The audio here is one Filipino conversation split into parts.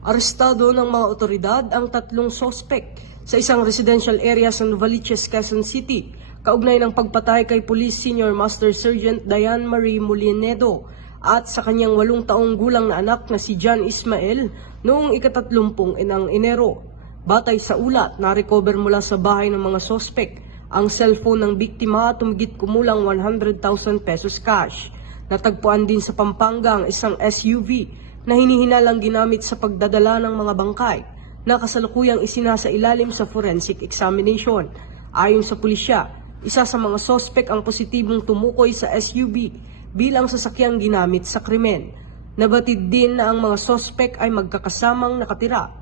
Arestado ng mga otoridad ang 3 sospek sa isang residential area sa Novaliches, Quezon City, kaugnay ng pagpatay kay Police Senior Master Sergeant Diane Marie Molinedo at sa kanyang 8 taong gulang na anak na si John Ismael noong ika-30 Enero. Batay sa ulat, na-recover mula sa bahay ng mga sospek ang cellphone ng biktima at humigit kumulang 100,000 pesos cash. Natagpuan din sa Pampanga ang isang SUV na hinihinalang ginamit sa pagdadala ng mga bangkay na kasalukuyang isinasailalim sa forensic examination. Ayon sa pulisya, isa sa mga sospek ang positibong tumukoy sa SUV bilang sasakyang ginamit sa krimen. Nabatid din na ang mga sospek ay magkakasamang nakatira.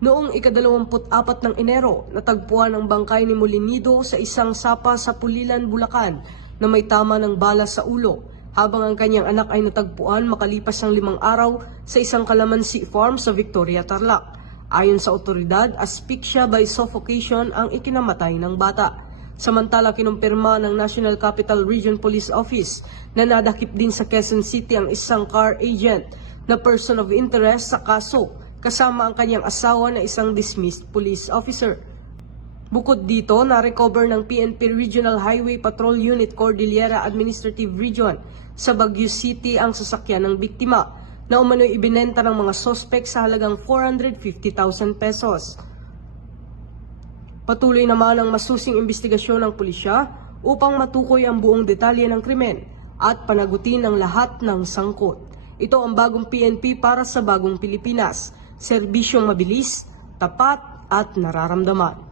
Noong ika-24 ng Enero, natagpuan ang bangkay ni Molinido sa isang sapa sa Pulilan, Bulacan na may tama ng bala sa ulo, habang ang kanyang anak ay natagpuan makalipas ng 5 araw sa isang kalamansi farm sa Victoria, Tarlac. Ayon sa otoridad, asphyxia by suffocation ang ikinamatay ng bata. Samantala, kinumpirma ng National Capital Region Police Office na nadakip din sa Quezon City ang isang car agent na person of interest sa kaso, kasama ang kanyang asawa na isang dismissed police officer. Bukod dito, na-recover ng PNP Regional Highway Patrol Unit Cordillera Administrative Region sa Baguio City ang sasakyan ng biktima na umano'y ibinenta ng mga sospek sa halagang 450,000 pesos. Patuloy naman ang masusing investigasyon ng pulisya upang matukoy ang buong detalye ng krimen at panagutin ang lahat ng sangkot. Ito ang bagong PNP para sa bagong Pilipinas. Serbisyong mabilis, tapat at nararamdaman.